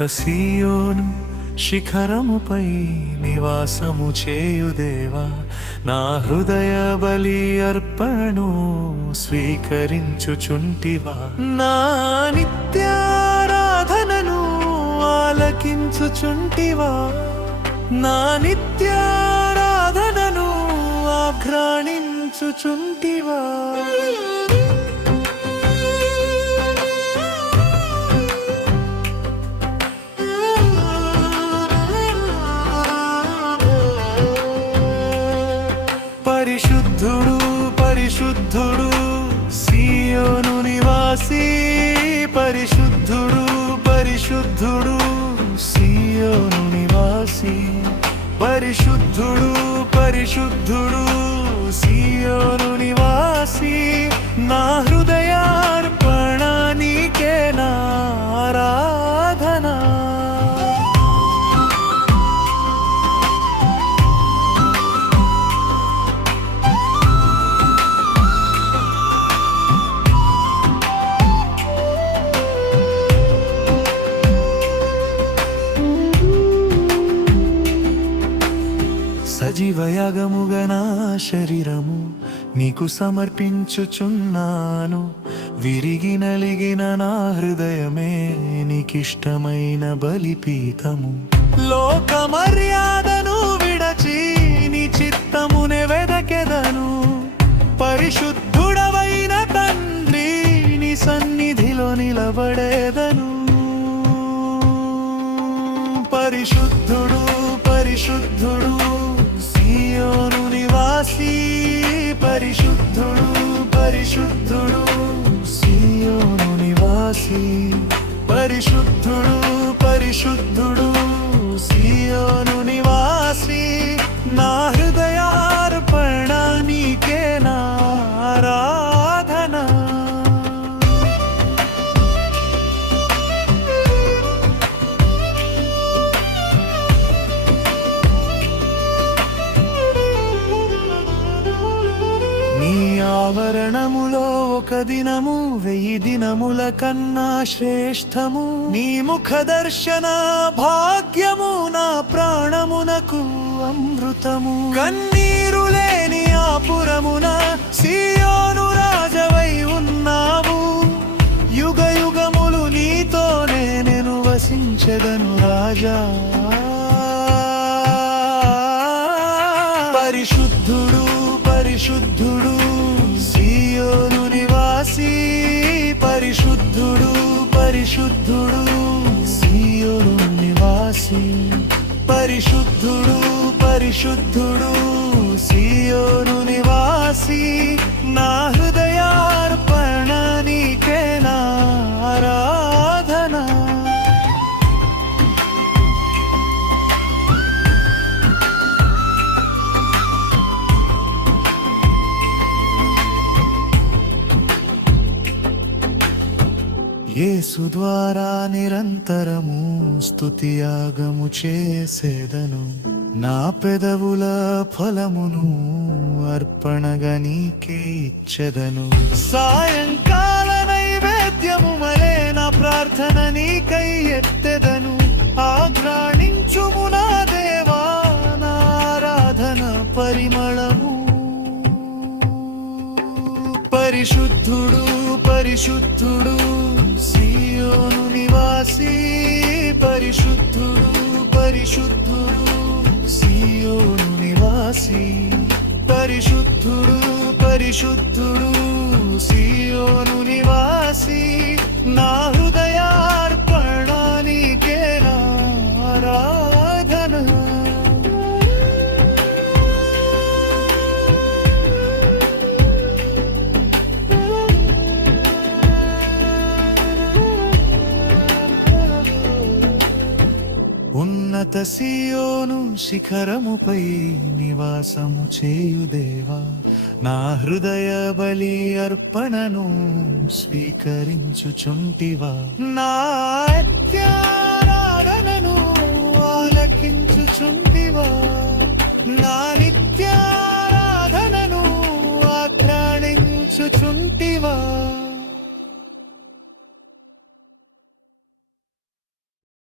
ఉన్నత సీయోను శిఖరముపై నివాసము చేయుదేవా, నా హృదయ బలి అర్పణను స్వీకరించుచుంటివా, నా నిత్యారాధనను ఆలకించుచుంటివా, నా నిత్యారాధనను ఆఘ్రాణించుచుంటివా. పరిశుద్ధుడు పరిశుద్ధుడు సీయోను నివాసి, పరిశుద్ధుడు పరిశుద్ధుడు సీయోను నివాసి, పరిశుద్ధుడు పరిశుద్ధుడు సీయోను నివాసి, నా హృదయార్పణ నీకే నా ఆరాధన. సజీవయాగముగా నా శరీరము నీకు సమర్పించుచున్నాను, విరిగి నలిగిన నా హృదయమే నీకిష్టమైన బలిపీఠము. లోక మర్యాదను విడచి నీ చిత్తమునే వెదకెదను, పరిశుద్ధుడవైన తండ్రి నీ సన్నిధిలో నిలబడేదను. పరిశుద్ధుడు పరిశుద్ధుడు సీయోను నివాసి, పరిశుద్ధుడు పరిశుద్ధుడు సీయోను నివాసి, పరిశుద్ధుడు పరిశుద్ధుడు సీయోను నివాసి, నా హృదయార్పణ నీకే నా ఆరాధన. నీ ఆవరణములో ఒక దినము 1000 దినముల కన్నా శ్రేష్టము, నీ ముఖ దర్శన భాగ్యము నా ప్రాణమునకు అమృతము. కన్నీరు లేని ఆ పురమున సీయోను రాజవై ఉన్నావు, యుగ యుగములు నీతోనే నేను వసించెదను రాజా. పరిశుద్ధుడు పరిశుద్ధుడు సీయోను నివాసి, పరిశుద్ధుడు పరిశుద్ధుడు సీయోను నివాసి, పరిశుద్ధుడు పరిశుద్ధుడు సీయోను నివాసి, నా హృదయార్పణ నీకే నా ఆరాధన. యేసు ద్వారా నిరంతరము స్తుతియాగము చేసేదను, నా పెదవుల ఫలమును అర్పణగా నీకే ఇచ్చెదను. సాయంకాల నైవేద్యము మలే నా ప్రార్థన నీకై ఎత్తెదను, ఆఘ్రాణించుము నా దేవా నా ఆరాధన పరిమళము. పరిశుద్ధుడు పరిశుద్ధుడు సీయోను నివాసి, పరిశుద్ధుడు పరిశుద్ధుడు సీయోను నివాసి, పరిశుద్ధుడు పరిశుద్ధుడు సీయోను నివాసి, నా హృదయార్పణ నీకే నా ఆరాధన. ఉన్నత సీయోను శిఖరముపై నివాసము చేయుదేవా, నా హృదయ బలి అర్పణను స్వీకరించుచుంటివా, నా నిత్యారాధనను ఆలకించుచుంటివా, నా నిత్యారాధనను ఆఘ్రాణించుచుంటివా.